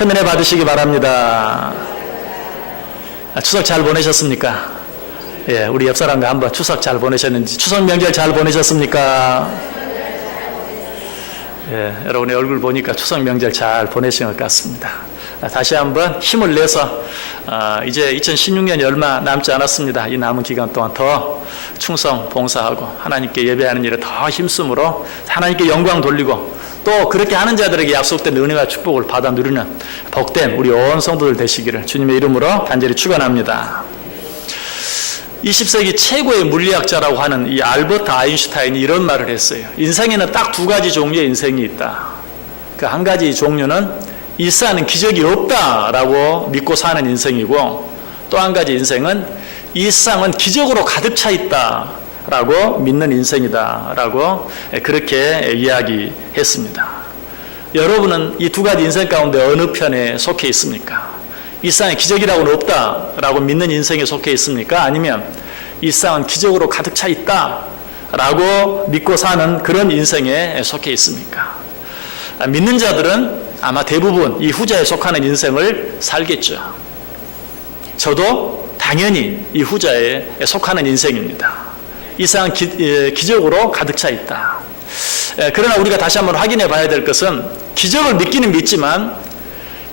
큰 은혜 받으시기 바랍니다. 추석 잘 보내셨습니까? 예, 우리 옆 사람과 한번 추석 잘 보내셨는지, 추석 명절 잘 보내셨습니까? 예, 여러분의 얼굴 보니까 추석 명절 잘 보내신 것 같습니다. 다시 한번 힘을 내서 이제 2016년이 얼마 남지 않았습니다. 이 남은 기간 동안 더 충성 봉사하고 하나님께 예배하는 일에 더 힘쓰므로 하나님께 영광 돌리고 또 그렇게 하는 자들에게 약속된 은혜와 축복을 받아 누리는 복된 우리 온 성도들 되시기를 주님의 이름으로 간절히 축원합니다. 20세기 최고의 물리학자라고 하는 이 알버트 아인슈타인이 이런 말을 했어요. 인생에는 딱 두 가지 종류의 인생이 있다. 그 한 가지 종류는 일사는 기적이 없다라고 믿고 사는 인생이고, 또 한 가지 인생은 일상은 기적으로 가득 차 있다라고 믿는 인생이다라고 그렇게 이야기했습니다. 여러분은 이 두 가지 인생 가운데 어느 편에 속해 있습니까? 일상에 기적이라고는 없다라고 믿는 인생에 속해 있습니까? 아니면 일상은 기적으로 가득 차 있다라고 믿고 사는 그런 인생에 속해 있습니까? 믿는 자들은 아마 대부분 이 후자에 속하는 인생을 살겠죠. 저도 당연히 이 후자에 속하는 인생입니다. 일상은 기적으로 가득 차 있다. 그러나 우리가 다시 한번 확인해 봐야 될 것은, 기적을 믿기는 믿지만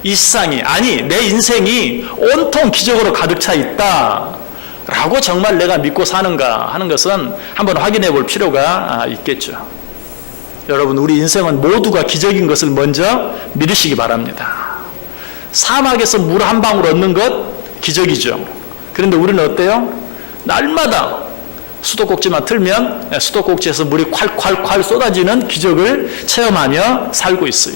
일상이, 아니 내 인생이 온통 기적으로 가득 차 있다 라고 정말 내가 믿고 사는가 하는 것은 한번 확인해 볼 필요가 있겠죠. 여러분, 우리 인생은 모두가 기적인 것을 먼저 믿으시기 바랍니다. 사막에서 물 한 방울 얻는 것 기적이죠. 그런데 우리는 어때요? 날마다 수도꼭지만 틀면 수도꼭지에서 물이 콸콸콸 쏟아지는 기적을 체험하며 살고 있어요.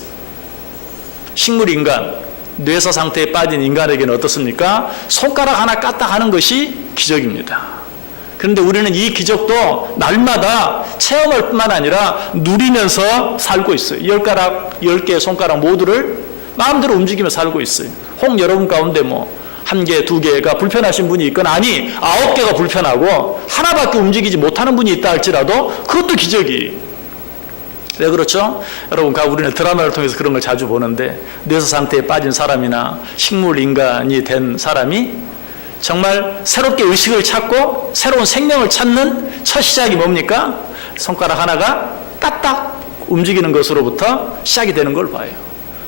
식물인간, 뇌사 상태에 빠진 인간에게는 어떻습니까? 손가락 하나 까딱 하는 것이 기적입니다. 그런데 우리는 이 기적도 날마다 체험할 뿐만 아니라 누리면서 살고 있어요. 10개의 손가락 모두를 마음대로 움직이며 살고 있어요. 혹 여러분 가운데 뭐 1개, 2개가 불편하신 분이 있거나, 아니 9개가 불편하고 하나밖에 움직이지 못하는 분이 있다 할지라도 그것도 기적이. 왜 그렇죠? 여러분, 우리는 드라마를 통해서 그런 걸 자주 보는데, 뇌사 상태에 빠진 사람이나 식물 인간이 된 사람이 정말 새롭게 의식을 찾고 새로운 생명을 찾는 첫 시작이 뭡니까? 손가락 하나가 까딱 움직이는 것으로부터 시작이 되는 걸 봐요.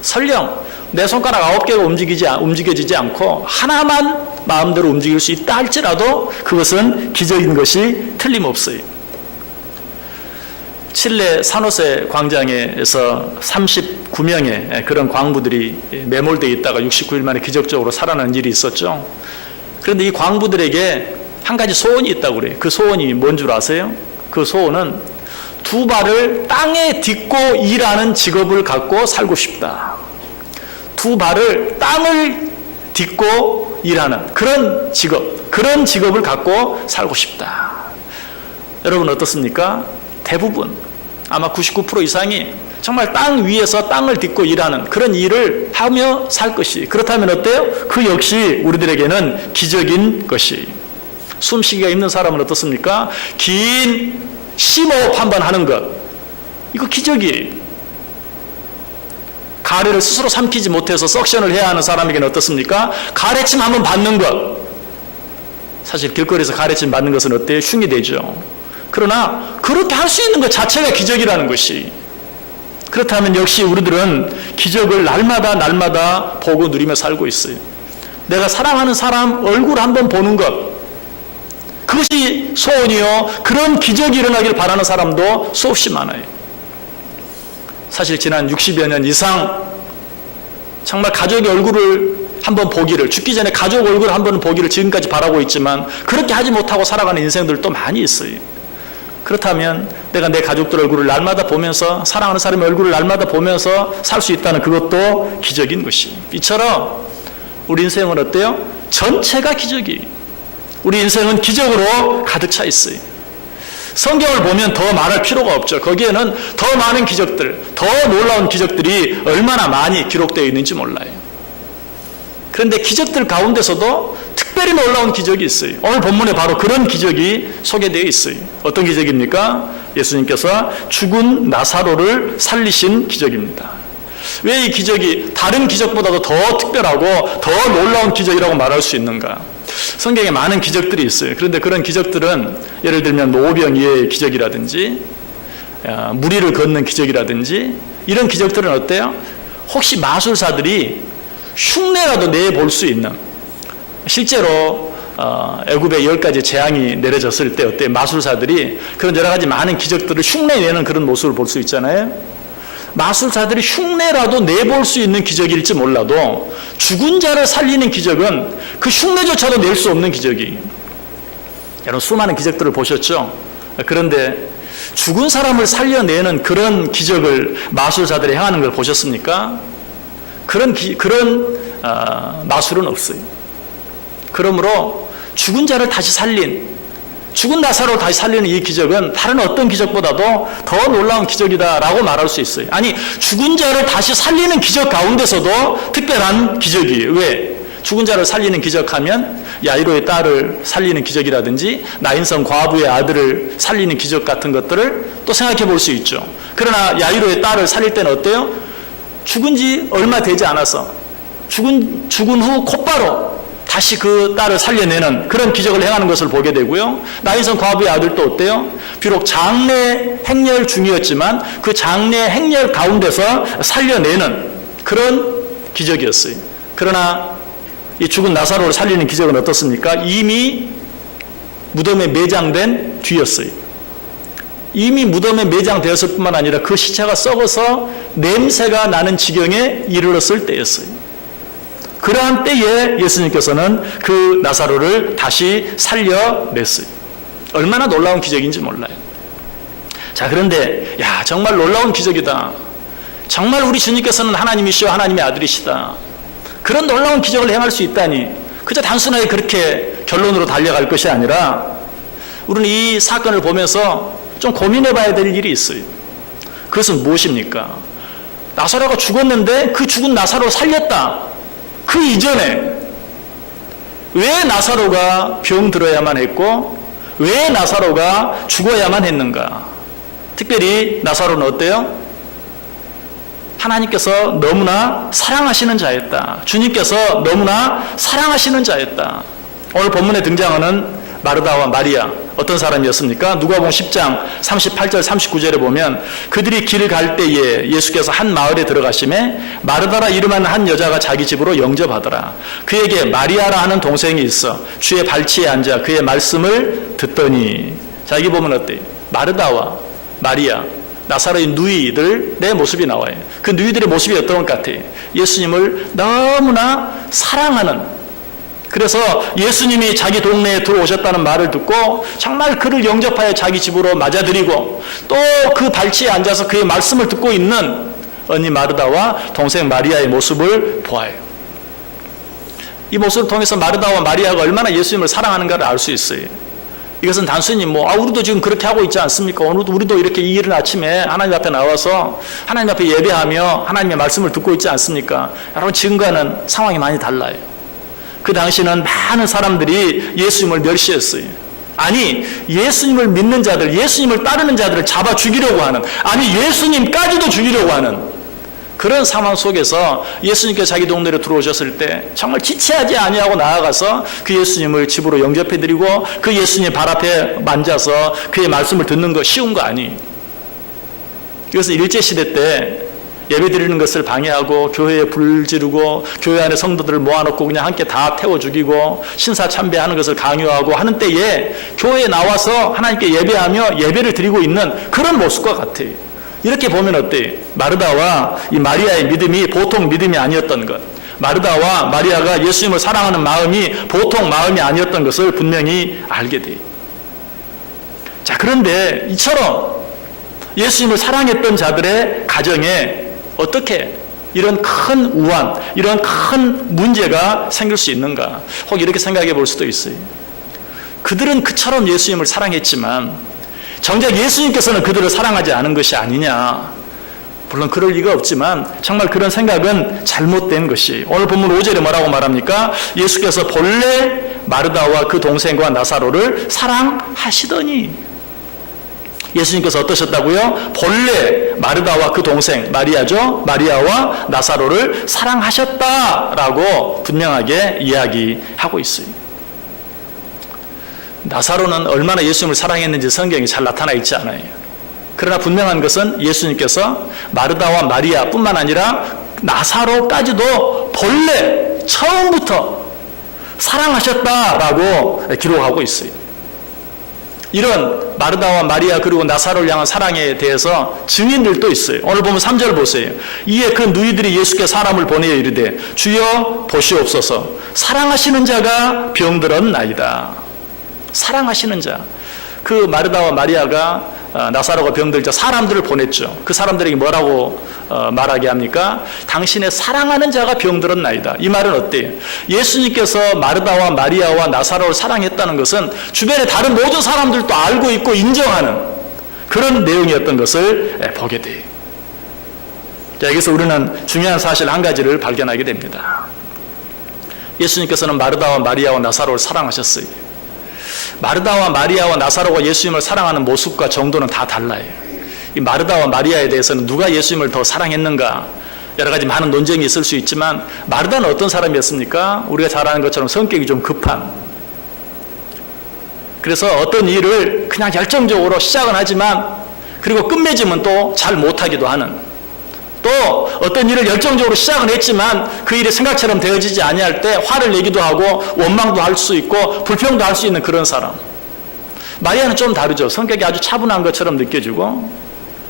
설령 내 손가락 9개가 움직여지지 않고 하나만 마음대로 움직일 수 있다 할지라도 그것은 기적인 것이 틀림없어요. 칠레 산호세 광장에서 39명의 그런 광부들이 매몰되어 있다가 69일 만에 기적적으로 살아난 일이 있었죠. 그런데 이 광부들에게 한 가지 소원이 있다고 그래요. 그 소원이 뭔 줄 아세요? 그 소원은 두 발을 땅에 딛고 일하는 직업을 갖고 살고 싶다. 두 발을 땅을 딛고 일하는 그런 직업을 갖고 살고 싶다. 여러분 어떻습니까? 대부분 아마 99% 이상이 정말 땅 위에서 땅을 딛고 일하는 그런 일을 하며 살 것이. 그렇다면 어때요? 그 역시 우리들에게는 기적인 것이. 숨쉬기가 힘든 사람은 어떻습니까? 긴 심호흡 한번 하는 것, 이거 기적이에요. 가래를 스스로 삼키지 못해서 석션을 해야 하는 사람에게는 어떻습니까? 가래침 한번 받는 것. 사실 길거리에서 가래침 받는 것은 어때요? 흉이 되죠. 그러나 그렇게 할 수 있는 것 자체가 기적이라는 것이. 그렇다면 역시 우리들은 기적을 날마다 보고 누리며 살고 있어요. 내가 사랑하는 사람 얼굴 한번 보는 것, 그것이 소원이요. 그런 기적이 일어나길 바라는 사람도 수없이 많아요. 사실 지난 60여 년 이상 정말 가족의 얼굴을 한번 보기를, 죽기 전에 가족 얼굴 한번 보기를 지금까지 바라고 있지만 그렇게 하지 못하고 살아가는 인생들도 많이 있어요. 그렇다면 내가 내 가족들 얼굴을 날마다 보면서, 사랑하는 사람의 얼굴을 날마다 보면서 살 수 있다는 그것도 기적인 것이. 이처럼 우리 인생은 어때요? 전체가 기적이에요. 우리 인생은 기적으로 가득 차 있어요. 성경을 보면 더 말할 필요가 없죠. 거기에는 더 많은 기적들, 더 놀라운 기적들이 얼마나 많이 기록되어 있는지 몰라요. 그런데 기적들 가운데서도 특별히 놀라운 기적이 있어요. 오늘 본문에 바로 그런 기적이 소개되어 있어요. 어떤 기적입니까? 예수님께서 죽은 나사로를 살리신 기적입니다. 왜 이 기적이 다른 기적보다도 더 특별하고 더 놀라운 기적이라고 말할 수 있는가? 성경에 많은 기적들이 있어요. 그런데 그런 기적들은 예를 들면 오병이어의 기적이라든지 무리를 걷는 기적이라든지 이런 기적들은 어때요? 혹시 마술사들이 흉내라도 내볼 수 있는, 실제로 애굽에 10가지 재앙이 내려졌을 때 어때 마술사들이 그런 여러 가지 많은 기적들을 흉내내는 그런 모습을 볼 수 있잖아요. 마술사들이 흉내라도 내볼 수 있는 기적일지 몰라도 죽은 자를 살리는 기적은 그 흉내조차도 낼 수 없는 기적이에요. 여러분 수많은 기적들을 보셨죠? 그런데 죽은 사람을 살려내는 그런 기적을 마술사들이 행하는 걸 보셨습니까? 그런 마술은 없어요. 그러므로 죽은 자를 다시 살린, 죽은 나사로를 다시 살리는 이 기적은 다른 어떤 기적보다도 더 놀라운 기적이다라고 말할 수 있어요. 아니, 죽은 자를 다시 살리는 기적 가운데서도 특별한 기적이에요. 왜? 죽은 자를 살리는 기적하면 야이로의 딸을 살리는 기적이라든지 나인성 과부의 아들을 살리는 기적 같은 것들을 또 생각해 볼 수 있죠. 그러나 야이로의 딸을 살릴 때는 어때요? 죽은 지 얼마 되지 않아서 죽은 후 곧바로 다시 그 딸을 살려내는 그런 기적을 행하는 것을 보게 되고요. 나인성 과부의 아들도 어때요? 비록 장래 행렬 중이었지만 그 장래 행렬 가운데서 살려내는 그런 기적이었어요. 그러나 이 죽은 나사로를 살리는 기적은 어떻습니까? 이미 무덤에 매장된 뒤였어요. 이미 무덤에 매장되었을 뿐만 아니라 그 시체가 썩어서 냄새가 나는 지경에 이르렀을 때였어요. 그러한 때에 예수님께서는 그 나사로를 다시 살려냈어요. 얼마나 놀라운 기적인지 몰라요. 자, 그런데 정말 놀라운 기적이다. 정말 우리 주님께서는 하나님이시오 하나님의 아들이시다. 그런 놀라운 기적을 행할 수 있다니 그저 단순하게 그렇게 결론으로 달려갈 것이 아니라 우리는 이 사건을 보면서 좀 고민해 봐야 될 일이 있어요. 그것은 무엇입니까? 나사로가 죽었는데 그 죽은 나사로를 살렸다. 그 이전에 왜 나사로가 병들어야만 했고 왜 나사로가 죽어야만 했는가? 특별히 나사로는 어때요? 하나님께서 너무나 사랑하시는 자였다. 주님께서 너무나 사랑하시는 자였다. 오늘 본문에 등장하는 마르다와 마리아, 어떤 사람이었습니까? 누가복음 10장 38절 39절에 보면 그들이 길을 갈 때에 예수께서 한 마을에 들어가심에 마르다라 이름하는 한 여자가 자기 집으로 영접하더라. 그에게 마리아라 하는 동생이 있어 주의 발치에 앉아 그의 말씀을 듣더니, 자, 여기 보면 어때요? 마르다와 마리아, 나사로의 누이들의 모습이 나와요. 그 누이들의 모습이 어떤 것 같아요? 예수님을 너무나 사랑하는, 그래서 예수님이 자기 동네에 들어오셨다는 말을 듣고 정말 그를 영접하여 자기 집으로 맞아들이고 또 그 발치에 앉아서 그의 말씀을 듣고 있는 언니 마르다와 동생 마리아의 모습을 보아요. 이 모습을 통해서 마르다와 마리아가 얼마나 예수님을 사랑하는가를 알 수 있어요. 이것은 단순히 우리도 지금 그렇게 하고 있지 않습니까? 오늘도 우리도 이렇게 이른 아침에 하나님 앞에 나와서 하나님 앞에 예배하며 하나님의 말씀을 듣고 있지 않습니까? 여러분, 지금과는 상황이 많이 달라요. 그 당시는 많은 사람들이 예수님을 멸시했어요. 아니, 예수님을 믿는 자들, 예수님을 따르는 자들을 잡아 죽이려고 하는, 아니 예수님까지도 죽이려고 하는 그런 상황 속에서 예수님께서 자기 동네로 들어오셨을 때 정말 지체하지 아니하고 나아가서 그 예수님을 집으로 영접해드리고 그 예수님 발 앞에 앉아서 그의 말씀을 듣는 거 쉬운 거 아니에요. 그래서 일제시대 때 예배 드리는 것을 방해하고 교회에 불 지르고 교회 안에 성도들을 모아놓고 그냥 함께 다 태워 죽이고 신사 참배하는 것을 강요하고 하는 때에 교회에 나와서 하나님께 예배하며 예배를 드리고 있는 그런 모습과 같아요. 이렇게 보면 어때요? 마르다와 이 마리아의 믿음이 보통 믿음이 아니었던 것, 마르다와 마리아가 예수님을 사랑하는 마음이 보통 마음이 아니었던 것을 분명히 알게 돼요. 자, 그런데 이처럼 예수님을 사랑했던 자들의 가정에 어떻게 이런 큰 우환, 이런 큰 문제가 생길 수 있는가? 혹 이렇게 생각해 볼 수도 있어요. 그들은 그처럼 예수님을 사랑했지만 정작 예수님께서는 그들을 사랑하지 않은 것이 아니냐. 물론 그럴 리가 없지만 정말 그런 생각은 잘못된 것이, 오늘 본문 5절에 뭐라고 말합니까? 예수께서 본래 마르다와 그 동생과 나사로를 사랑하시더니, 예수님께서 어떠셨다고요? 본래 마르다와 그 동생 마리아죠. 마리아와 나사로를 사랑하셨다라고 분명하게 이야기하고 있어요. 나사로는 얼마나 예수님을 사랑했는지 성경이 잘 나타나 있지 않아요. 그러나 분명한 것은 예수님께서 마르다와 마리아뿐만 아니라 나사로까지도 본래 처음부터 사랑하셨다라고 기록하고 있어요. 이런 마르다와 마리아 그리고 나사로를 향한 사랑에 대해서 증인들도 있어요. 오늘 보면 3절 보세요. 이에 그 누이들이 예수께 사람을 보내어 이르되 주여 보시옵소서 사랑하시는 자가 병들었나이다. 사랑하시는 자. 그 마르다와 마리아가 나사로가 병들자 사람들을 보냈죠. 그 사람들에게 뭐라고 말하게 합니까? 당신의 사랑하는 자가 병들었나이다. 이 말은 어때요? 예수님께서 마르다와 마리아와 나사로를 사랑했다는 것은 주변의 다른 모든 사람들도 알고 있고 인정하는 그런 내용이었던 것을 보게 돼요. 자, 여기서 우리는 중요한 사실 한 가지를 발견하게 됩니다. 예수님께서는 마르다와 마리아와 나사로를 사랑하셨어요. 마르다와 마리아와 나사로가 예수님을 사랑하는 모습과 정도는 다 달라요. 이 마르다와 마리아에 대해서는 누가 예수님을 더 사랑했는가 여러 가지 많은 논쟁이 있을 수 있지만 마르다는 어떤 사람이었습니까? 우리가 잘 아는 것처럼 성격이 좀 급한, 그래서 어떤 일을 그냥 열정적으로 시작은 하지만 그리고 끝맺으면 또 잘 못하기도 하는, 또 어떤 일을 열정적으로 시작은 했지만 그 일이 생각처럼 되어지지 아니할 때 화를 내기도 하고 원망도 할 수 있고 불평도 할 수 있는 그런 사람. 마리아는 좀 다르죠. 성격이 아주 차분한 것처럼 느껴지고,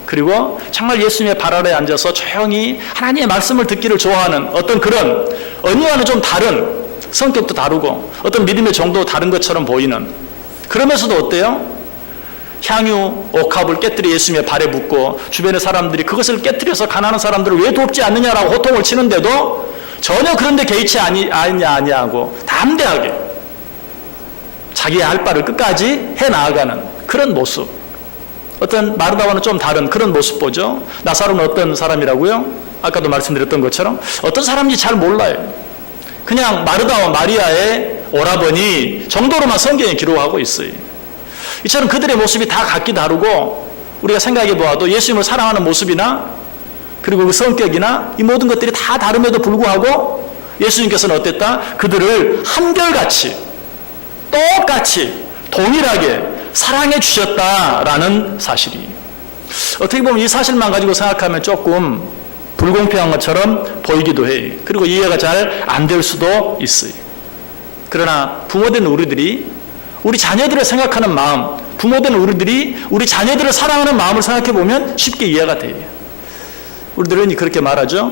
그리고 정말 예수님의 발 아래에 앉아서 조용히 하나님의 말씀을 듣기를 좋아하는 어떤 그런 언니와는 좀 다른, 성격도 다르고 어떤 믿음의 정도도 다른 것처럼 보이는, 그러면서도 어때요? 향유 옥합을 깨뜨려 예수님의 발에 붓고 주변의 사람들이 그것을 깨뜨려서 가난한 사람들을 왜 돕지 않느냐라고 호통을 치는데도 전혀 그런 데 개의치 아니하고 담대하게 자기의 할 바를 끝까지 해나가는 그런 모습. 어떤 마르다와는 좀 다른 그런 모습 보죠. 나사로는 어떤 사람이라고요? 아까도 말씀드렸던 것처럼 어떤 사람인지 잘 몰라요. 그냥 마르다와 마리아의 오라버니 정도로만 성경에 기록하고 있어요. 이처럼 그들의 모습이 다 각기 다르고 우리가 생각해 보아도 예수님을 사랑하는 모습이나 그리고 그 성격이나 이 모든 것들이 다 다름에도 불구하고 예수님께서는 어땠다? 그들을 한결같이 똑같이 동일하게 사랑해 주셨다라는 사실이, 어떻게 보면 이 사실만 가지고 생각하면 조금 불공평한 것처럼 보이기도 해요. 그리고 이해가 잘 안 될 수도 있어요. 그러나 부모된 우리들이 우리 자녀들을 생각하는 마음, 부모된 우리들이 우리 자녀들을 사랑하는 마음을 생각해 보면 쉽게 이해가 돼요. 우리들은 그렇게 말하죠.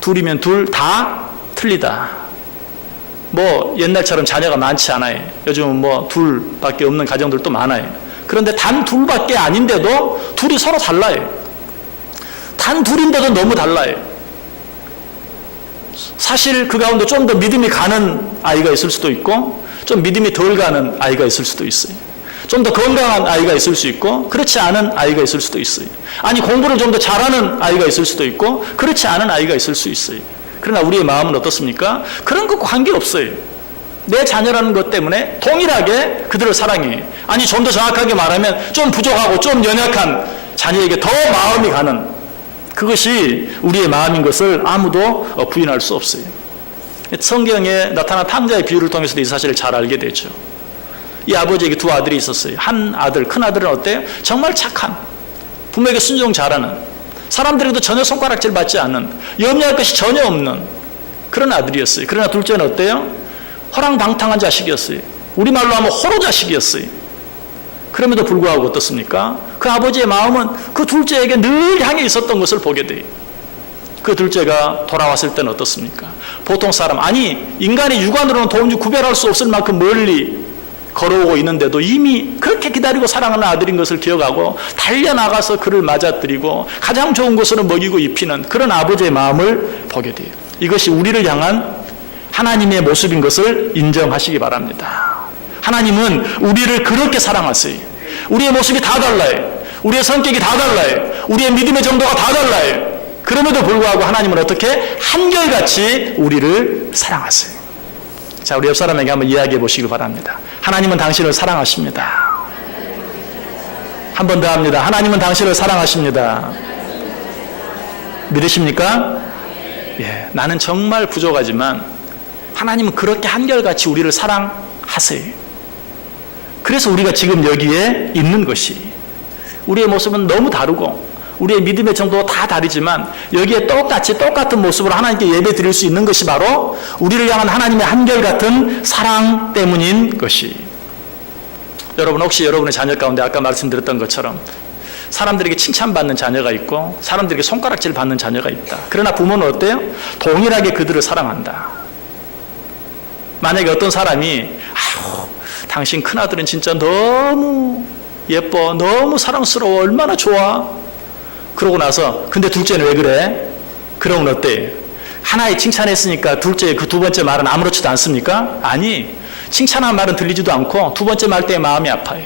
둘이면 둘 다 틀리다. 뭐 옛날처럼 자녀가 많지 않아요. 요즘은 뭐 둘밖에 없는 가정들도 많아요. 그런데 단 둘밖에 아닌데도 둘이 서로 달라요. 단 둘인데도 너무 달라요. 사실 그 가운데 좀 더 믿음이 가는 아이가 있을 수도 있고 좀 믿음이 덜 가는 아이가 있을 수도 있어요. 좀 더 건강한 아이가 있을 수 있고 그렇지 않은 아이가 있을 수도 있어요. 아니 공부를 좀 더 잘하는 아이가 있을 수도 있고 그렇지 않은 아이가 있을 수 있어요. 그러나 우리의 마음은 어떻습니까? 그런 것과 관계없어요. 내 자녀라는 것 때문에 동일하게 그들을 사랑해. 아니 좀 더 정확하게 말하면 좀 부족하고 좀 연약한 자녀에게 더 마음이 가는, 그것이 우리의 마음인 것을 아무도 부인할 수 없어요. 성경에 나타난 탕자의 비유를 통해서도 이 사실을 잘 알게 되죠. 이 아버지에게 두 아들이 있었어요. 한 아들, 큰 아들은 어때요? 정말 착한, 부모에게 순종 잘하는, 사람들에게도 전혀 손가락질 받지 않는, 염려할 것이 전혀 없는 그런 아들이었어요. 그러나 둘째는 어때요? 호랑방탕한 자식이었어요. 우리말로 하면 호로 자식이었어요. 그럼에도 불구하고 어떻습니까? 그 아버지의 마음은 그 둘째에게 늘 향해 있었던 것을 보게 돼요. 그 둘째가 돌아왔을 때는 어떻습니까? 보통 사람, 아니 인간의 육안으로는 도무지 구별할 수 없을 만큼 멀리 걸어오고 있는데도 이미 그렇게 기다리고 사랑하는 아들인 것을 기억하고 달려나가서 그를 맞아들이고 가장 좋은 것으로 먹이고 입히는 그런 아버지의 마음을 보게 돼요. 이것이 우리를 향한 하나님의 모습인 것을 인정하시기 바랍니다. 하나님은 우리를 그렇게 사랑하세요. 우리의 모습이 다 달라요. 우리의 성격이 다 달라요. 우리의 믿음의 정도가 다 달라요. 그럼에도 불구하고 하나님은 어떻게 한결같이 우리를 사랑하세요. 자, 우리 옆 사람에게 한번 이야기해 보시기 바랍니다. 하나님은 당신을 사랑하십니다. 한 번 더 합니다. 하나님은 당신을 사랑하십니다. 믿으십니까? 예, 나는 정말 부족하지만 하나님은 그렇게 한결같이 우리를 사랑하세요. 그래서 우리가 지금 여기에 있는 것이, 우리의 모습은 너무 다르고 우리의 믿음의 정도가 다 다르지만 여기에 똑같은 모습으로 하나님께 예배 드릴 수 있는 것이 바로 우리를 향한 하나님의 한결같은 사랑 때문인 것이. 여러분, 혹시 여러분의 자녀 가운데 아까 말씀드렸던 것처럼 사람들에게 칭찬받는 자녀가 있고 사람들에게 손가락질 받는 자녀가 있다. 그러나 부모는 어때요? 동일하게 그들을 사랑한다. 만약에 어떤 사람이 아유, 당신 큰아들은 진짜 너무 예뻐, 너무 사랑스러워, 얼마나 좋아. 그러고 나서 근데 둘째는 왜 그래? 그러면 어때? 하나의 칭찬했으니까 둘째 그 두 번째 말은 아무렇지도 않습니까? 아니, 칭찬한 말은 들리지도 않고 두 번째 말 때에 마음이 아파요.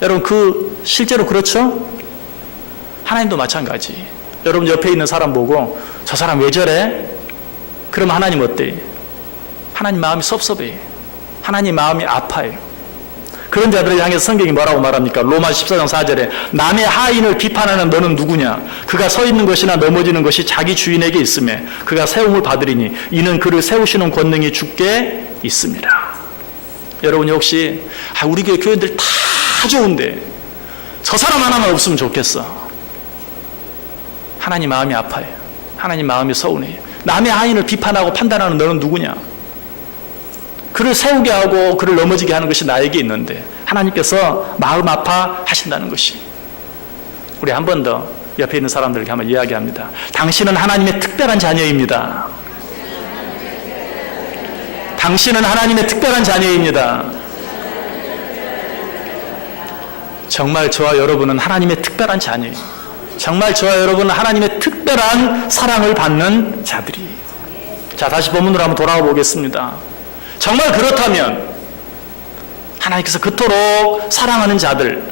여러분, 실제로 그렇죠? 하나님도 마찬가지. 여러분 옆에 있는 사람 보고 저 사람 왜 저래? 그러면 하나님 어때? 하나님 마음이 섭섭해. 하나님 마음이 아파요. 그런 자들을 향해서 성경이 뭐라고 말합니까? 로마 14장 4절에 남의 하인을 비판하는 너는 누구냐? 그가 서 있는 것이나 넘어지는 것이 자기 주인에게 있음에 그가 세움을 받으리니 이는 그를 세우시는 권능이 주께 있습니다. 여러분이 혹시 우리 교회 교인들 다 좋은데 저 사람 하나만 없으면 좋겠어. 하나님 마음이 아파요. 하나님 마음이 서운해요. 남의 하인을 비판하고 판단하는 너는 누구냐? 그를 세우게 하고 그를 넘어지게 하는 것이 나에게 있는데 하나님께서 마음 아파하신다는 것이. 우리 한 번 더 옆에 있는 사람들에게 한번 이야기합니다. 당신은 하나님의 특별한 자녀입니다. 당신은 하나님의 특별한 자녀입니다. 정말 저와 여러분은 하나님의 특별한 자녀예요. 정말 저와 여러분은 하나님의 특별한 사랑을 받는 자들이. 자, 다시 본문으로 한번 돌아가 보겠습니다. 정말 그렇다면 하나님께서 그토록 사랑하는 자들,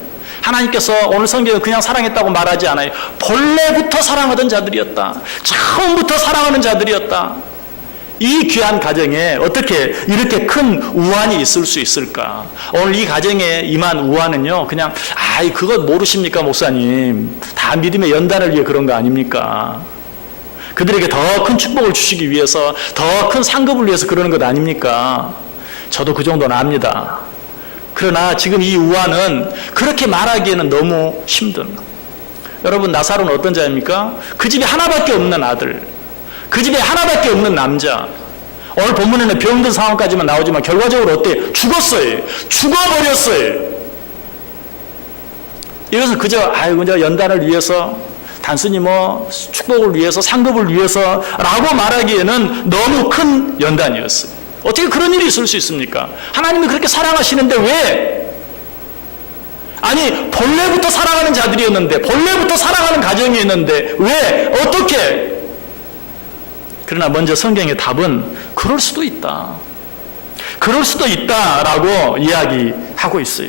하나님께서 오늘 성경은 그냥 사랑했다고 말하지 않아요. 본래부터 사랑하던 자들이었다. 처음부터 사랑하는 자들이었다. 이 귀한 가정에 어떻게 이렇게 큰 우환이 있을 수 있을까? 오늘 이 가정에 임한 우환은요, 그냥 그것 모르십니까 목사님? 다 믿음의 연단을 위해 그런 거 아닙니까? 그들에게 더 큰 축복을 주시기 위해서, 더 큰 상급을 위해서 그러는 것 아닙니까? 저도 그 정도는 압니다. 그러나 지금 이 우환은 그렇게 말하기에는 너무 힘든. 여러분, 나사로는 어떤 자입니까? 그 집에 하나밖에 없는 아들, 그 집에 하나밖에 없는 남자. 오늘 본문에는 병든 상황까지만 나오지만 결과적으로 어때요? 죽었어요. 죽어버렸어요. 이것은 그저 연단을 위해서, 단순히 축복을 위해서, 상급을 위해서 라고 말하기에는 너무 큰 연단이었어요. 어떻게 그런 일이 있을 수 있습니까? 하나님이 그렇게 사랑하시는데 왜? 아니, 본래부터 사랑하는 자들이었는데, 본래부터 사랑하는 가정이었는데 왜? 어떻게? 그러나 먼저 성경의 답은 그럴 수도 있다. 그럴 수도 있다라고 이야기하고 있어요.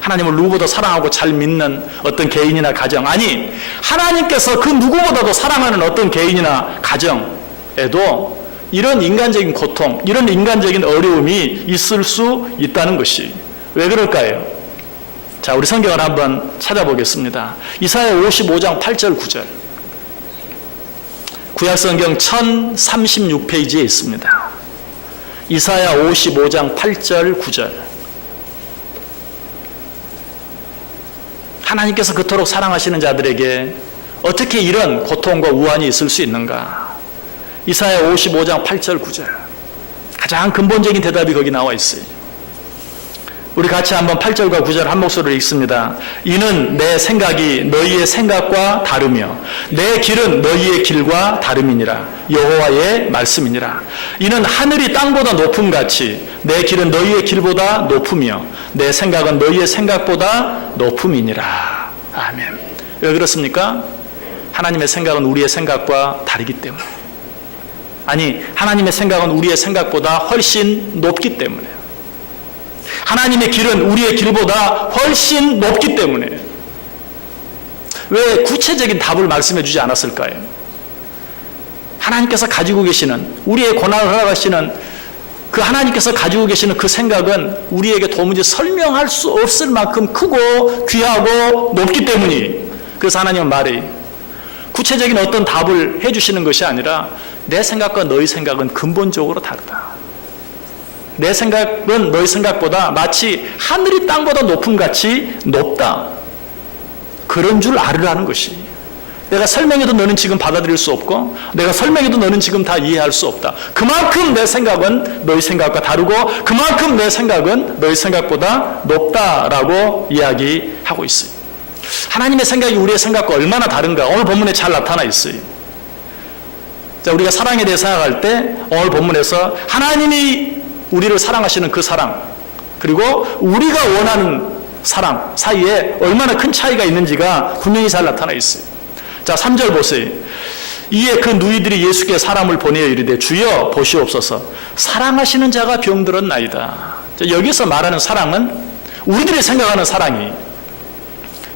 하나님을 누구보다 사랑하고 잘 믿는 어떤 개인이나 가정, 아니 하나님께서 그 누구보다도 사랑하는 어떤 개인이나 가정에도 이런 인간적인 고통, 이런 인간적인 어려움이 있을 수 있다는 것이 왜 그럴까요? 자, 우리 성경을 한번 찾아보겠습니다. 이사야 55장 8절 9절. 구약성경 1036페이지에 있습니다. 이사야 55장 8절 9절. 하나님께서 그토록 사랑하시는 자들에게 어떻게 이런 고통과 우환이 있을 수 있는가? 이사야 55장 8절 9절. 가장 근본적인 대답이 거기 나와 있어요. 우리 같이 한번 8절과 9절 한 목소리로 읽습니다. 이는 내 생각이 너희의 생각과 다르며 내 길은 너희의 길과 다름이니라. 여호와의 말씀이니라. 이는 하늘이 땅보다 높음같이 내 길은 너희의 길보다 높으며 내 생각은 너희의 생각보다 높음이니라. 아멘. 왜 그렇습니까? 하나님의 생각은 우리의 생각과 다르기 때문에. 아니, 하나님의 생각은 우리의 생각보다 훨씬 높기 때문에. 하나님의 길은 우리의 길보다 훨씬 높기 때문에. 왜 구체적인 답을 말씀해 주지 않았을까요? 하나님께서 가지고 계시는, 우리의 고난을 허락하시는 그 하나님께서 가지고 계시는 그 생각은 우리에게 도무지 설명할 수 없을 만큼 크고 귀하고 높기 때문이, 그래서 하나님은 말이 구체적인 어떤 답을 해주시는 것이 아니라 내 생각과 너희 생각은 근본적으로 다르다. 내 생각은 너희 생각보다 마치 하늘이 땅보다 높은 같이 높다. 그런 줄 알으라는 것이. 내가 설명해도 너는 지금 받아들일 수 없고 내가 설명해도 너는 지금 다 이해할 수 없다. 그만큼 내 생각은 너희 생각과 다르고 그만큼 내 생각은 너희 생각보다 높다라고 이야기하고 있어요. 하나님의 생각이 우리의 생각과 얼마나 다른가 오늘 본문에 잘 나타나 있어요. 자, 우리가 사랑에 대해 생각할 때 오늘 본문에서 하나님이 우리를 사랑하시는 그 사랑, 그리고 우리가 원하는 사랑 사이에 얼마나 큰 차이가 있는지가 분명히 잘 나타나 있어요. 자, 3절 보세요. 이에 그 누이들이 예수께 사람을 보내어 이르되 주여 보시옵소서 사랑하시는 자가 병들었나이다. 자, 여기서 말하는 사랑은 우리들이 생각하는 사랑이,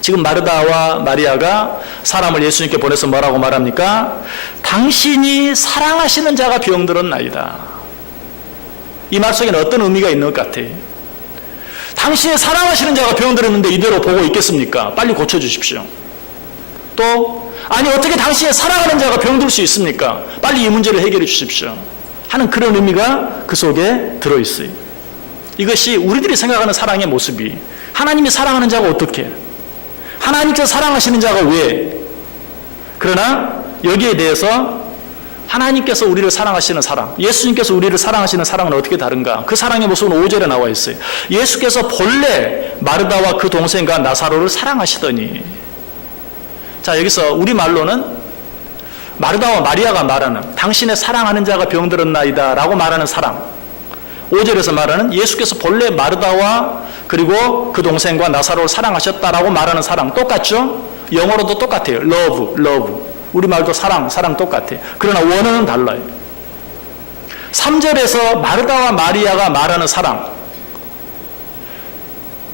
지금 마르다와 마리아가 사람을 예수님께 보내서 뭐라고 말합니까? 당신이 사랑하시는 자가 병들었나이다. 이 말 속에는 어떤 의미가 있는 것 같아요? 당신이 사랑하시는 자가 병들었는데 이대로 보고 있겠습니까? 빨리 고쳐주십시오. 또 아니 어떻게 당신이 사랑하는 자가 병들 수 있습니까? 빨리 이 문제를 해결해 주십시오 하는 그런 의미가 그 속에 들어있어요. 이것이 우리들이 생각하는 사랑의 모습이, 하나님이 사랑하는 자가 어떻게, 하나님께서 사랑하시는 자가 왜, 그러나 여기에 대해서 하나님께서 우리를 사랑하시는 사랑, 예수님께서 우리를 사랑하시는 사랑은 어떻게 다른가? 그 사랑의 모습은 5절에 나와 있어요. 예수께서 본래 마르다와 그 동생과 나사로를 사랑하시더니. 자, 여기서 우리말로는 마르다와 마리아가 말하는 당신의 사랑하는 자가 병들었나이다 라고 말하는 사랑, 5절에서 말하는 예수께서 본래 마르다와 그리고 그 동생과 나사로를 사랑하셨다라고 말하는 사랑 똑같죠? 영어로도 똑같아요. love. 우리말도 사랑 똑같아요. 그러나 원어는 달라요. 3절에서 마르다와 마리아가 말하는 사랑,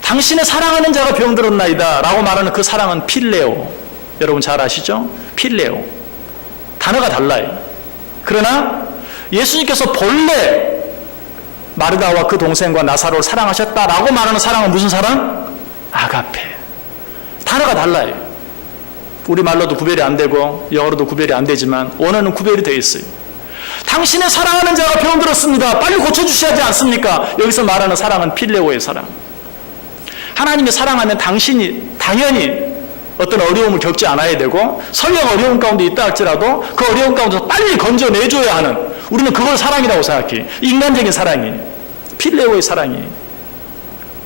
당신의 사랑하는 자가 병들었나이다 라고 말하는 그 사랑은 필레오. 여러분 잘 아시죠? 필레오. 단어가 달라요. 그러나 예수님께서 본래 마르다와 그 동생과 나사로를 사랑하셨다라고 말하는 사랑은 무슨 사랑? 아가페. 단어가 달라요. 우리말로도 구별이 안 되고 영어로도 구별이 안 되지만 원어는 구별이 되어 있어요. 당신의 사랑하는 자가 병들었습니다. 빨리 고쳐주셔야 하지 않습니까? 여기서 말하는 사랑은 필레오의 사랑. 하나님이 사랑하면 당신이 당연히 어떤 어려움을 겪지 않아야 되고 설령 어려운 가운데 있다 할지라도 그 어려운 가운데서 빨리 건져내줘야 하는, 우리는 그걸 사랑이라고 생각해. 인간적인 사랑이, 필레오의 사랑이.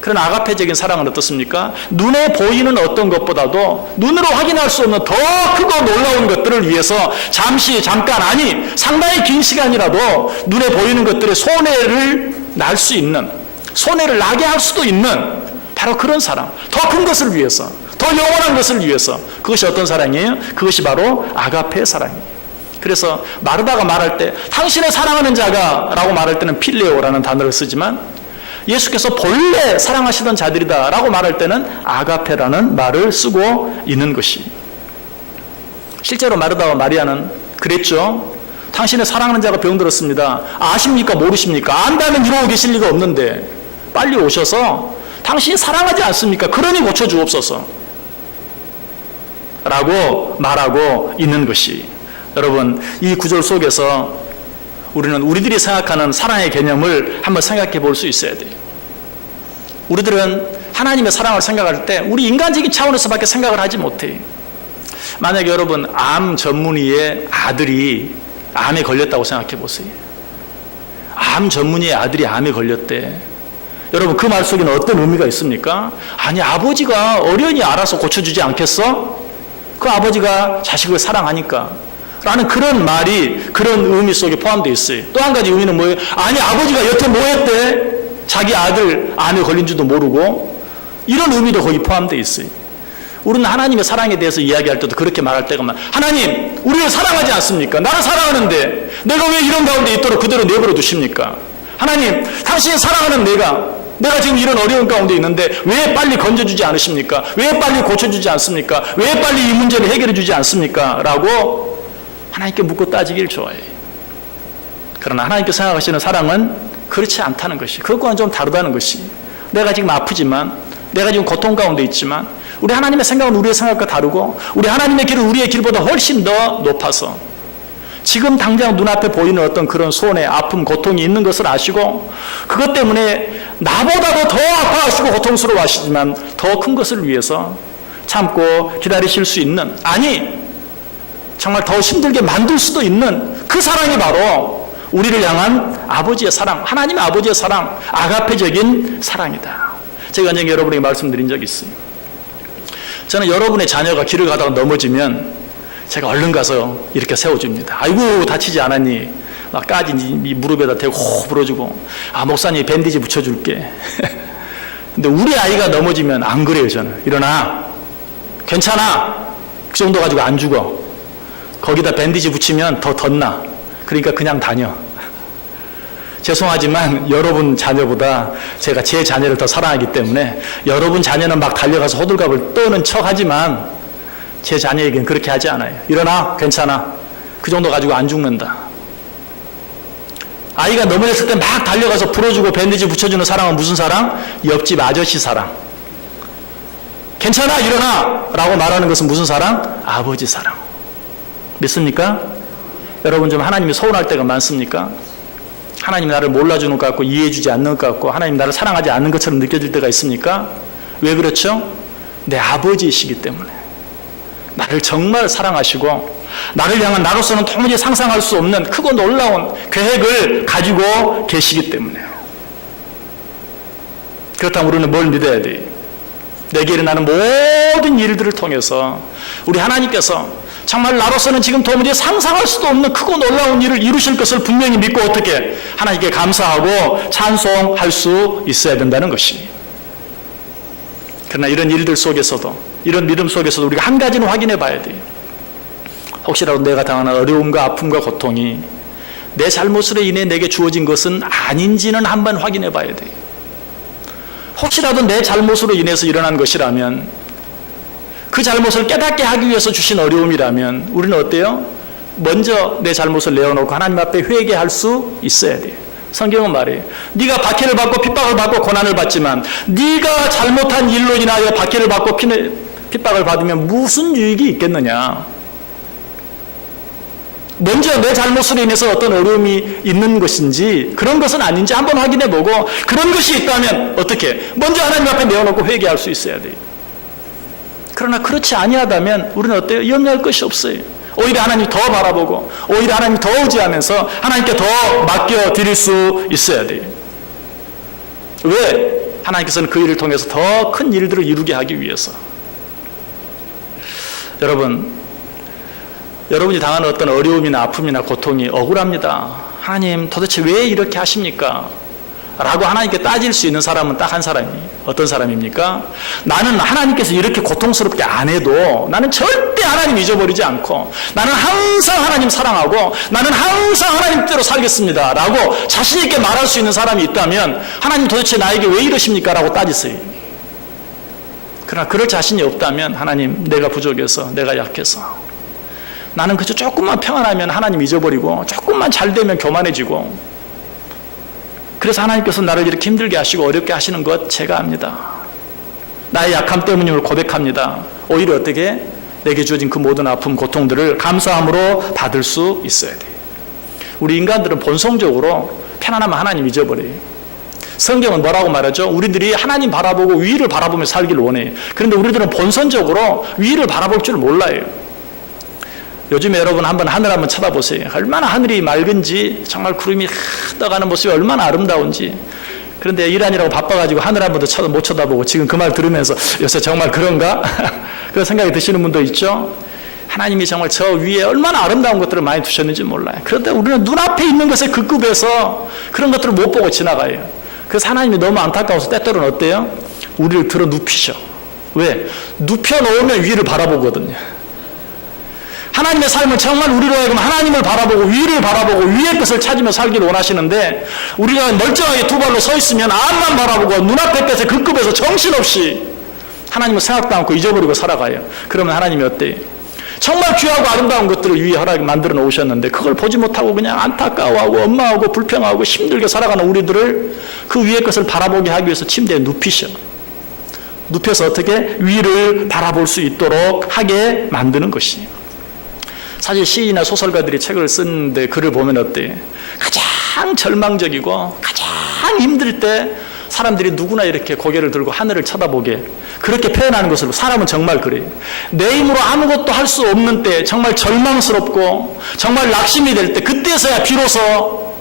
그러나 아가페적인 사랑은 어떻습니까? 눈에 보이는 어떤 것보다도 눈으로 확인할 수 없는 더 크고 놀라운 것들을 위해서 잠깐, 아니 상당히 긴 시간이라도 눈에 보이는 것들의 손해를 날 수 있는, 손해를 나게 할 수도 있는 바로 그런 사랑, 더 큰 것을 위해서, 더 영원한 것을 위해서. 그것이 어떤 사랑이에요? 그것이 바로 아가페의 사랑이에요. 그래서 마르다가 말할 때 당신의 사랑하는 자가 라고 말할 때는 필레오라는 단어를 쓰지만 예수께서 본래 사랑하시던 자들이다 라고 말할 때는 아가페라는 말을 쓰고 있는 것이. 실제로 마르다와 마리아는 그랬죠. 당신의 사랑하는 자가 병들었습니다. 아십니까? 모르십니까? 안다면 이러고 계실 리가 없는데 빨리 오셔서 당신이 사랑하지 않습니까? 그러니 고쳐주옵소서 라고 말하고 있는 것이. 여러분, 이 구절 속에서 우리는 우리들이 생각하는 사랑의 개념을 한번 생각해 볼 수 있어야 돼요. 우리들은 하나님의 사랑을 생각할 때 우리 인간적인 차원에서밖에 생각을 하지 못해요. 만약에 여러분 암 전문의의 아들이 암에 걸렸다고 생각해 보세요. 암 전문의의 아들이 암에 걸렸대. 여러분 그 말 속에는 어떤 의미가 있습니까? 아니 아버지가 어련히 알아서 고쳐주지 않겠어? 그 아버지가 자식을 사랑하니까 라는 그런 말이 그런 의미 속에 포함되어 있어요. 또 한 가지 의미는 뭐예요? 아니 아버지가 여태 뭐 했대? 자기 아들 암에 걸린 줄도 모르고, 이런 의미도 거기 포함되어 있어요. 우리는 하나님의 사랑에 대해서 이야기할 때도 그렇게 말할 때가 많아요. 하나님 우리를 사랑하지 않습니까? 나를 사랑하는데 내가 왜 이런 가운데 있도록 그대로 내버려 두십니까? 하나님 당신이 사랑하는 내가 지금 이런 어려운 가운데 있는데 왜 빨리 건져주지 않으십니까? 왜 빨리 고쳐주지 않습니까? 왜 빨리 이 문제를 해결해 주지 않습니까? 라고 하나님께 묻고 따지길 좋아해요. 그러나 하나님께 생각하시는 사랑은 그렇지 않다는 것이, 그것과는 좀 다르다는 것이, 내가 지금 아프지만, 내가 지금 고통 가운데 있지만 우리 하나님의 생각은 우리의 생각과 다르고 우리 하나님의 길은 우리의 길보다 훨씬 더 높아서 지금 당장 눈앞에 보이는 어떤 그런 손해, 아픔, 고통이 있는 것을 아시고 그것 때문에 나보다도 더 아파하시고 고통스러워하시지만 더 큰 것을 위해서 참고 기다리실 수 있는, 아니 정말 더 힘들게 만들 수도 있는 그 사랑이 바로 우리를 향한 아버지의 사랑, 하나님의 아버지의 사랑, 아가페적인 사랑이다. 제가 언젠가 여러분에게 말씀드린 적이 있어요. 저는 여러분의 자녀가 길을 가다가 넘어지면 제가 얼른 가서 이렇게 세워줍니다. 아이고 다치지 않았니? 막 까지 무릎에다 대고 호 불어주고, 아 목사님 밴디지 붙여줄게. 근데 우리 아이가 넘어지면 안 그래요. 저는 일어나, 괜찮아, 그 정도 가지고 안 죽어, 거기다 밴디지 붙이면 더 덧나, 그러니까 그냥 다녀. 죄송하지만 여러분 자녀보다 제가 제 자녀를 더 사랑하기 때문에 여러분 자녀는 막 달려가서 호들갑을 떠는 척 하지만 제 자녀에게는 그렇게 하지 않아요. 일어나, 괜찮아, 그 정도 가지고 안 죽는다. 아이가 넘어졌을 때 막 달려가서 풀어주고 밴드지 붙여주는 사랑은 무슨 사랑? 옆집 아저씨 사랑. 괜찮아, 일어나 라고 말하는 것은 무슨 사랑? 아버지 사랑. 믿습니까? 여러분 좀 하나님이 서운할 때가 많습니까? 하나님이 나를 몰라주는 것 같고 이해해주지 않는 것 같고 하나님 나를 사랑하지 않는 것처럼 느껴질 때가 있습니까? 왜 그렇죠? 내 아버지이시기 때문에. 나를 정말 사랑하시고 나를 향한 나로서는 도무지 상상할 수 없는 크고 놀라운 계획을 가지고 계시기 때문에요. 그렇다면 우리는 뭘 믿어야 돼요? 내게 일어나는 모든 일들을 통해서 우리 하나님께서 정말 나로서는 지금 도무지 상상할 수도 없는 크고 놀라운 일을 이루실 것을 분명히 믿고 어떻게 하나님께 감사하고 찬송할 수 있어야 된다는 것이. 그러나 이런 일들 속에서도, 이런 믿음 속에서도 우리가 한 가지는 확인해 봐야 돼요. 혹시라도 내가 당하는 어려움과 아픔과 고통이 내 잘못으로 인해 내게 주어진 것은 아닌지는 한번 확인해 봐야 돼요. 혹시라도 내 잘못으로 인해서 일어난 것이라면, 그 잘못을 깨닫게 하기 위해서 주신 어려움이라면 우리는 어때요? 먼저 내 잘못을 내어놓고 하나님 앞에 회개할 수 있어야 돼요. 성경은 말해요. 네가 박해를 받고 핍박을 받고 고난을 받지만 네가 잘못한 일로 인하여 박해를 받고 핍박을 받으면 무슨 유익이 있겠느냐. 먼저 내 잘못으로 인해서 어떤 어려움이 있는 것인지 그런 것은 아닌지 한번 확인해보고, 그런 것이 있다면 어떻게? 먼저 하나님 앞에 내어놓고 회개할 수 있어야 돼요. 그러나 그렇지 아니하다면 우리는 어때요? 염려할 것이 없어요. 오히려 하나님 더 바라보고 오히려 하나님 더 의지하면서 하나님께 더 맡겨드릴 수 있어야 돼요. 왜? 하나님께서는 그 일을 통해서 더 큰 일들을 이루게 하기 위해서. 여러분이 당하는 어떤 어려움이나 아픔이나 고통이 억울합니다. 하나님 도대체 왜 이렇게 하십니까? 라고 하나님께 따질 수 있는 사람은 딱 한 사람이, 어떤 사람입니까? 나는 하나님께서 이렇게 고통스럽게 안 해도 나는 절대 하나님 잊어버리지 않고 나는 항상 하나님 사랑하고 나는 항상 하나님대로 살겠습니다 라고 자신 있게 말할 수 있는 사람이 있다면 하나님 도대체 나에게 왜 이러십니까? 라고 따지세요. 그러나 그럴 자신이 없다면 하나님 내가 부족해서, 내가 약해서, 나는 그저 조금만 평안하면 하나님 잊어버리고 조금만 잘 되면 교만해지고, 그래서 하나님께서 나를 이렇게 힘들게 하시고 어렵게 하시는 것 제가 압니다. 나의 약함 때문임을 고백합니다. 오히려 어떻게? 내게 주어진 그 모든 아픔, 고통들을 감사함으로 받을 수 있어야 돼요. 우리 인간들은 본성적으로 편안하면 하나님 잊어버려요. 성경은 뭐라고 말하죠? 우리들이 하나님 바라보고 위를 바라보며 살기를 원해요. 그런데 우리들은 본성적으로 위를 바라볼 줄 몰라요. 요즘에 여러분 한번 하늘 한번 쳐다보세요. 얼마나 하늘이 맑은지, 정말 구름이 떠가는 모습이 얼마나 아름다운지. 그런데 일하느라고 바빠가지고 하늘 한 번도 못 쳐다보고 지금 그 말 들으면서 요새 정말 그런가? 그런 생각이 드시는 분도 있죠. 하나님이 정말 저 위에 얼마나 아름다운 것들을 많이 두셨는지 몰라요. 그런데 우리는 눈앞에 있는 것에 급급해서 그런 것들을 못 보고 지나가요. 그래서 하나님이 너무 안타까워서 때때로는 어때요? 우리를 들어 눕히셔. 왜? 눕혀놓으면 위를 바라보거든요. 하나님의 삶은 정말 우리로 하여금 하나님을 바라보고 위를 바라보고 위의 것을 찾으며 살기를 원하시는데, 우리가 멀쩡하게 두 발로 서 있으면 앞만 바라보고 눈앞의 것에 급급해서 정신없이 하나님을 생각도 않고 잊어버리고 살아가요. 그러면 하나님이 어때요? 정말 귀하고 아름다운 것들을 위에 허락에 만들어 놓으셨는데 그걸 보지 못하고 그냥 안타까워하고 원망하고 불평하고 힘들게 살아가는 우리들을 그 위의 것을 바라보게 하기 위해서 침대에 눕히셔. 눕혀서 어떻게 위를 바라볼 수 있도록 하게 만드는 것이. 사실 시인이나 소설가들이 책을 쓰는데 글을 보면 어때? 가장 절망적이고 가장 힘들 때 사람들이 누구나 이렇게 고개를 들고 하늘을 쳐다보게 그렇게 표현하는 것으로 사람은 정말 그래요. 내 힘으로 아무것도 할 수 없는 때 정말 절망스럽고 정말 낙심이 될 때 그때서야 비로소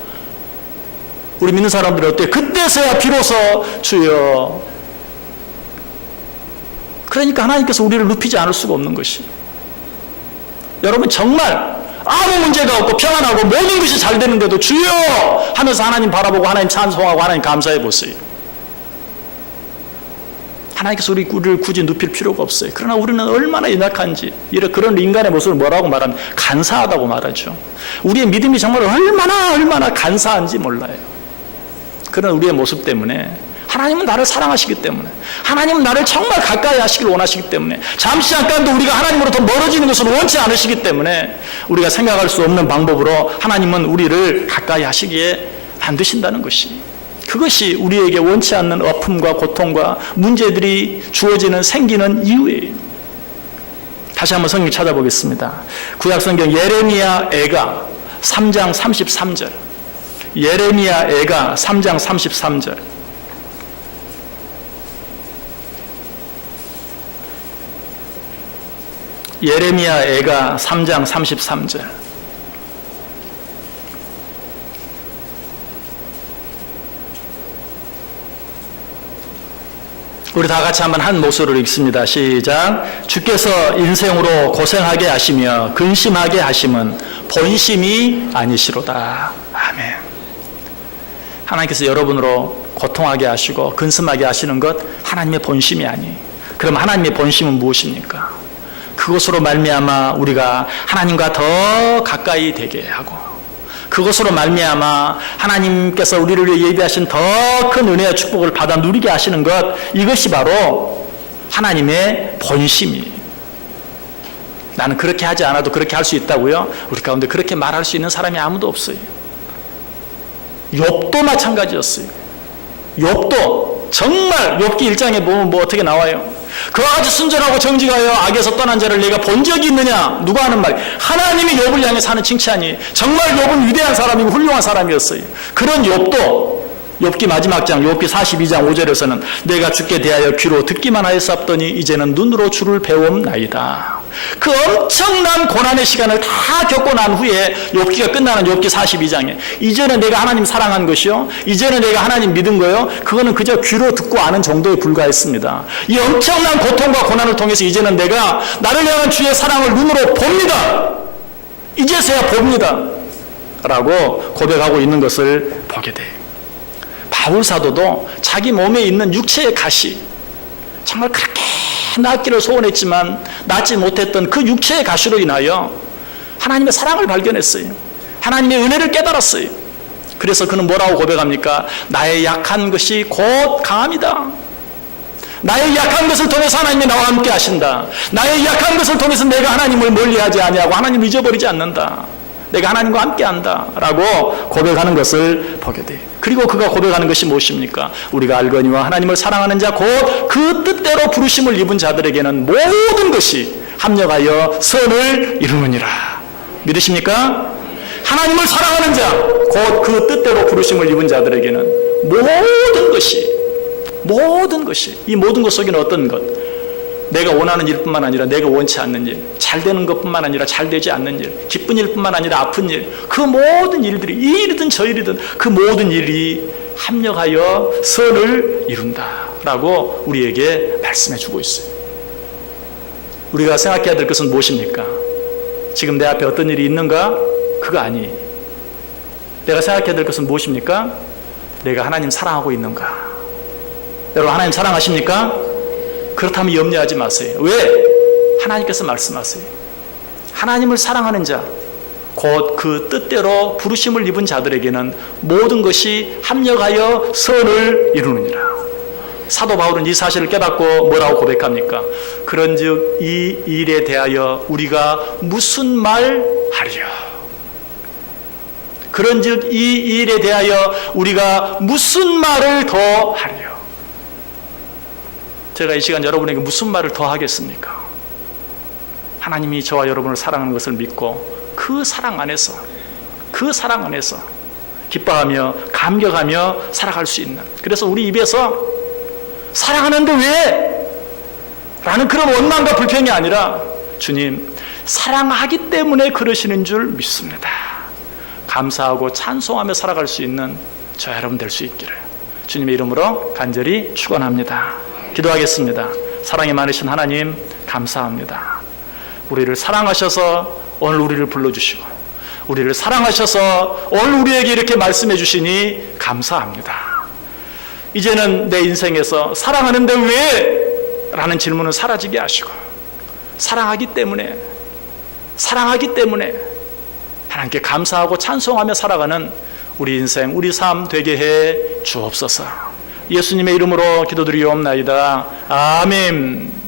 우리 믿는 사람들은 어때요? 그때서야 비로소 주여. 그러니까 하나님께서 우리를 눕히지 않을 수가 없는 것이. 여러분 정말 아무 문제가 없고 평안하고 모든 것이 잘 되는데도 주여 하면서 하나님 바라보고 하나님 찬송하고 하나님 감사해 보세요. 하나님께서 우리를 굳이 눕힐 필요가 없어요. 그러나 우리는 얼마나 연약한지 이런 그런 인간의 모습을 뭐라고 말하면 간사하다고 말하죠. 우리의 믿음이 정말 얼마나 간사한지 몰라요. 그런 우리의 모습 때문에 하나님은 나를 사랑하시기 때문에 하나님은 나를 정말 가까이 하시길 원하시기 때문에 잠시 잠깐도 우리가 하나님으로부터 멀어지는 것을 원치 않으시기 때문에 우리가 생각할 수 없는 방법으로 하나님은 우리를 가까이 하시기에 만드신다는 것이 그것이 우리에게 원치 않는 아픔과 고통과 문제들이 주어지는 생기는 이유예요. 다시 한번 성경 찾아보겠습니다. 구약성경 예레미야 애가 3장 33절 예레미야 애가 3장 33절 예레미야 애가 3장 33절 우리 다 같이 한번 한 목소리로 읽습니다. 시작. 주께서 인생으로 고생하게 하시며 근심하게 하심은 본심이 아니시로다. 아멘. 하나님께서 여러분으로 고통하게 하시고 근심하게 하시는 것 하나님의 본심이 아니에요. 그럼 하나님의 본심은 무엇입니까? 그것으로 말미암아 우리가 하나님과 더 가까이 되게 하고 그것으로 말미암아 하나님께서 우리를 위해 예비하신 더 큰 은혜와 축복을 받아 누리게 하시는 것 이것이 바로 하나님의 본심이에요. 나는 그렇게 하지 않아도 그렇게 할 수 있다고요? 우리 가운데 그렇게 말할 수 있는 사람이 아무도 없어요. 욥도 마찬가지였어요. 욥도 정말 욥기 1장에 보면 뭐 어떻게 나와요? 그와 같이 순전하고 정직하여 악에서 떠난 자를 내가 본 적이 있느냐? 누가 하는 말? 하나님이 욥을 향해 사는 칭찬이 정말 욥은 위대한 사람이고 훌륭한 사람이었어요. 그런 욥도 욥기 마지막 장 욥기 42장 5절에서는 내가 주께 대하여 귀로 듣기만 하였사옵더니 이제는 눈으로 주를 배움나이다. 그 엄청난 고난의 시간을 다 겪고 난 후에 욥기가 끝나는 욥기 42장에 이제는 내가 하나님 사랑한 것이요 이제는 내가 하나님 믿은 거요 그거는 그저 귀로 듣고 아는 정도에 불과했습니다. 이 엄청난 고통과 고난을 통해서 이제는 내가 나를 향한 주의 사랑을 눈으로 봅니다. 이제서야 봅니다 라고 고백하고 있는 것을 보게 돼요. 바울 사도도 자기 몸에 있는 육체의 가시 정말 그렇게 낫기를 소원했지만 낫지 못했던 그 육체의 가시로 인하여 하나님의 사랑을 발견했어요. 하나님의 은혜를 깨달았어요. 그래서 그는 뭐라고 고백합니까? 나의 약한 것이 곧 강함이다. 나의 약한 것을 통해서 하나님이 나와 함께 하신다. 나의 약한 것을 통해서 내가 하나님을 멀리하지 아니하고 하나님을 잊어버리지 않는다. 내가 하나님과 함께한다 라고 고백하는 것을 보게 돼요. 그리고 그가 고백하는 것이 무엇입니까? 우리가 알거니와 하나님을 사랑하는 자 곧 그 뜻대로 부르심을 입은 자들에게는 모든 것이 합력하여 선을 이루느니라. 믿으십니까? 하나님을 사랑하는 자 곧 그 뜻대로 부르심을 입은 자들에게는 모든 것이 이 모든 것 속에는 어떤 것? 내가 원하는 일뿐만 아니라 내가 원치 않는 일, 잘 되는 것뿐만 아니라 잘 되지 않는 일, 기쁜 일뿐만 아니라 아픈 일, 그 모든 일들이 이 일이든 저 일이든 그 모든 일이 합력하여 선을 이룬다라고 우리에게 말씀해 주고 있어요. 우리가 생각해야 될 것은 무엇입니까? 지금 내 앞에 어떤 일이 있는가? 그거 아니에요. 내가 생각해야 될 것은 무엇입니까? 내가 하나님 사랑하고 있는가? 여러분 하나님 사랑하십니까? 그렇다면 염려하지 마세요. 왜? 하나님께서 말씀하세요. 하나님을 사랑하는 자, 곧 그 뜻대로 부르심을 입은 자들에게는 모든 것이 합력하여 선을 이루느니라. 사도 바울은 이 사실을 깨닫고 뭐라고 고백합니까? 그런즉 이 일에 대하여 우리가 무슨 말 하리요? 그런즉 이 일에 대하여 우리가 무슨 말을 더 하리요? 제가 이 시간 여러분에게 무슨 말을 더 하겠습니까? 하나님이 저와 여러분을 사랑하는 것을 믿고 그 사랑 안에서 기뻐하며 감격하며 살아갈 수 있는, 그래서 우리 입에서 사랑하는데 왜? 라는 그런 원망과 불평이 아니라 주님 사랑하기 때문에 그러시는 줄 믿습니다. 감사하고 찬송하며 살아갈 수 있는 저 여러분 될 수 있기를 주님의 이름으로 간절히 축원합니다. 기도하겠습니다. 사랑이 많으신 하나님 감사합니다. 우리를 사랑하셔서 오늘 우리를 불러주시고 우리를 사랑하셔서 오늘 우리에게 이렇게 말씀해 주시니 감사합니다. 이제는 내 인생에서 사랑하는데 왜? 라는 질문은 사라지게 하시고 사랑하기 때문에 하나님께 감사하고 찬송하며 살아가는 우리 인생, 우리 삶 되게 해 주옵소서. 예수님의 이름으로 기도드리옵나이다. 아멘.